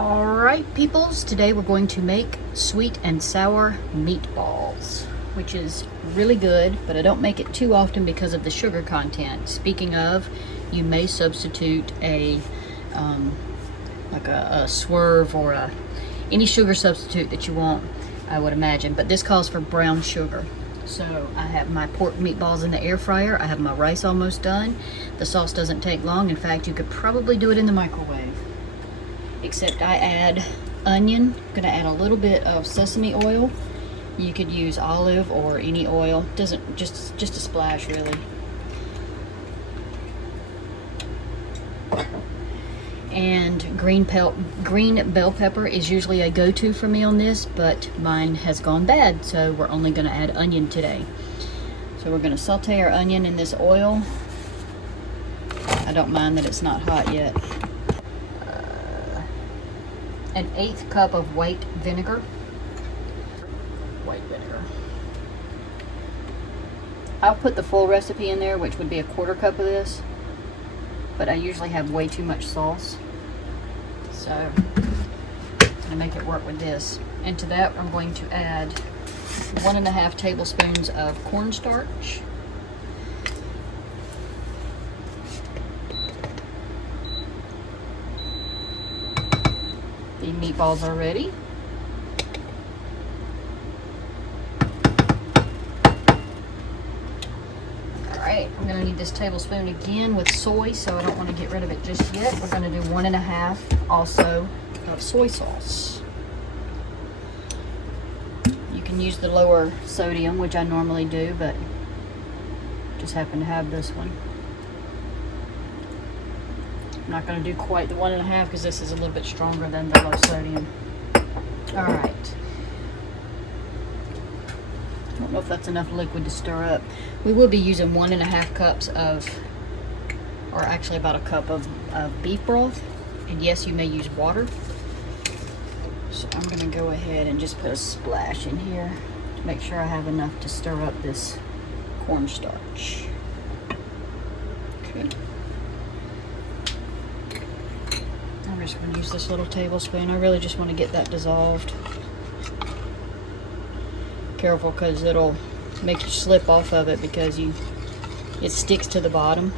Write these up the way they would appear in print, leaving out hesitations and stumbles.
Alright peoples, today we're going to make sweet and sour meatballs, which is really good, but I don't make it too often because of the sugar content. Speaking of, you may substitute a swerve or any sugar substitute that you want, I would imagine, but this calls for brown sugar. So I have my pork meatballs in the air fryer. I have my rice almost done. The sauce doesn't take long. In fact, you could probably do it in the microwave. Except I add onion. I'm gonna add a little bit of sesame oil. You could use olive or any oil. Doesn't just a splash really. And green bell pepper is usually a go-to for me on this, but mine has gone bad, so we're only gonna add onion today. So we're gonna saute our onion in this oil. I don't mind that it's not hot yet. An 1/8 cup of white vinegar. I'll put the full recipe in there, which would be 1/4 cup of this, but I usually have way too much sauce, so I'm gonna make it work with this. And to that, I'm going to add 1.5 tablespoons of cornstarch. The meatballs are ready. Alright, I'm going to need this tablespoon again with soy, so I don't want to get rid of it just yet. We're going to do 1.5 also of soy sauce. You can use the lower sodium, which I normally do, but just happen to have this one. I'm not going to do quite the 1.5 because this is a little bit stronger than the low sodium. Alright. I don't know if that's enough liquid to stir up. We will be using 1.5 cups of, or actually about 1 cup of beef broth. And yes, you may use water. So I'm going to go ahead and just put a splash in here to make sure I have enough to stir up this cornstarch. Okay. I'm just going to use this little tablespoon. I really just want to get that dissolved. Careful, because it'll make you slip off of it because it sticks to the bottom,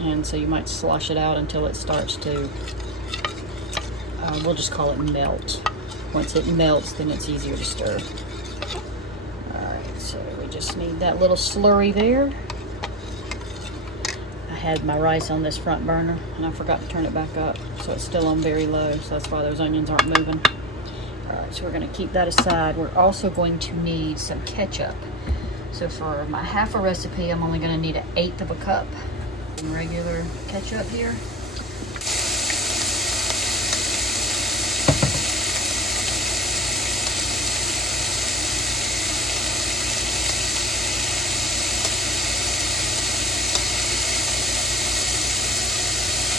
and so you might slosh it out until it starts to, we'll just call it melt. Once it melts, then it's easier to stir. Alright, so we just need that little slurry there. I had my rice on this front burner and I forgot to turn it back up, so it's still on very low, so that's why those onions aren't moving. Alright, so we're going to keep that aside. We're also going to need some ketchup. So for my half a recipe, I'm only going to need 1/8 cup. Some regular ketchup here.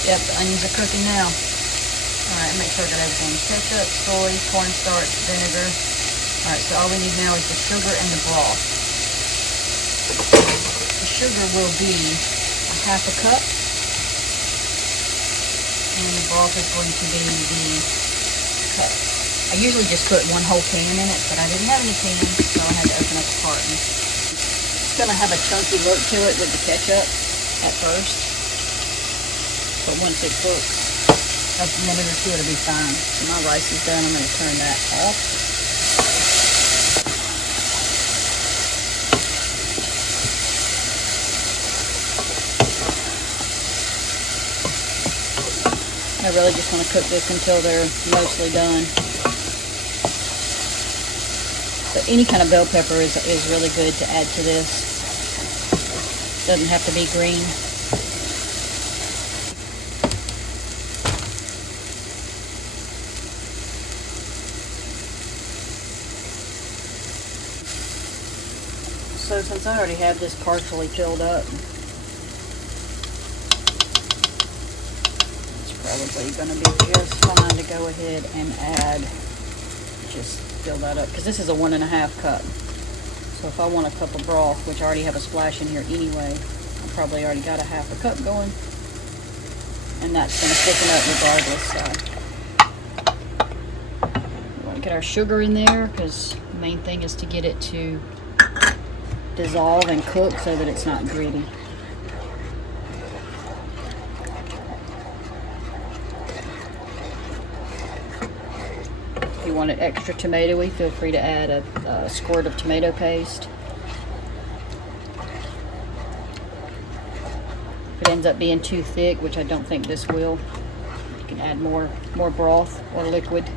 Yep, the onions are cooking now. Alright, make sure I got everything. Ketchup, soy, cornstarch, vinegar. Alright, so all we need now is the sugar and the broth. The sugar will be 1/2 cup. And the broth is going to be the cup. I usually just put 1 whole can in it, but I didn't have any cans, so I had to open up a carton. It's going to have a chunky look to it with the ketchup at first. But once it cooks, a minute or two, it'll be fine. So my rice is done. I'm going to turn that off. I really just want to cook this until they're mostly done. But any kind of bell pepper is really good to add to this. Doesn't have to be green. So since I already have this partially filled up, it's probably going to be just fine to go ahead and add, just fill that up, because this is a 1.5 cup. So if I want 1 cup of broth, which I already have a splash in here anyway, I probably already got 1/2 cup going. And that's going to thicken up regardless. So Get our sugar in there, because the main thing is to get it to dissolve and cook so that it's not gritty. If you want it extra tomatoey, feel free to add a squirt of tomato paste. If it ends up being too thick, which I don't think this will, you can add more broth or liquid.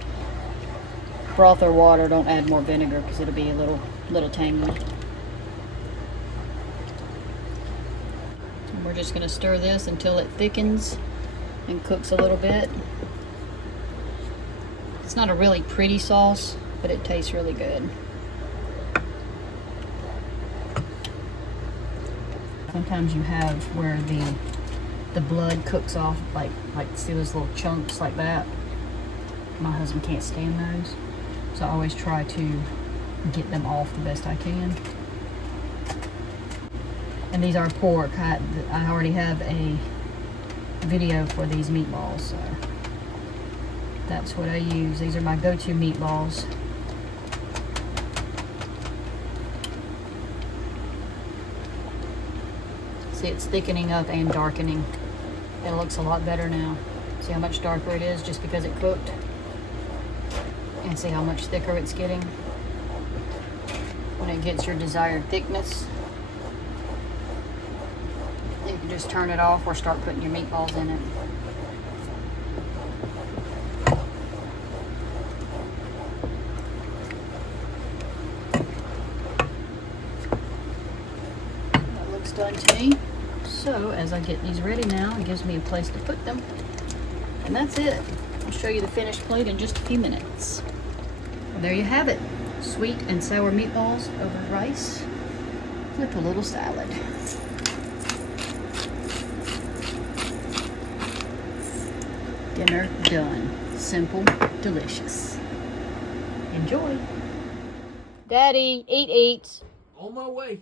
Broth or water, don't add more vinegar because it'll be a little tangy. And we're just going to stir this until it thickens and cooks a little bit. It's not a really pretty sauce, but it tastes really good. Sometimes you have where the blood cooks off, like see those little chunks like that. My husband can't stand those. So I always try to get them off the best I can. And these are pork. I already have a video for these meatballs, so that's what I use. These are my go-to meatballs. See, it's thickening up and darkening. It looks a lot better now. See how much darker it is just because it cooked? And see how much thicker it's getting when it gets your desired thickness. You can just turn it off or start putting your meatballs in it. That looks done to me. So as I get these ready now, it gives me a place to put them. And that's it. I'll show you the finished plate in just a few minutes. There you have it. Sweet and sour meatballs over rice with a little salad. Dinner done. Simple, delicious. Enjoy. Daddy, eat. On my way.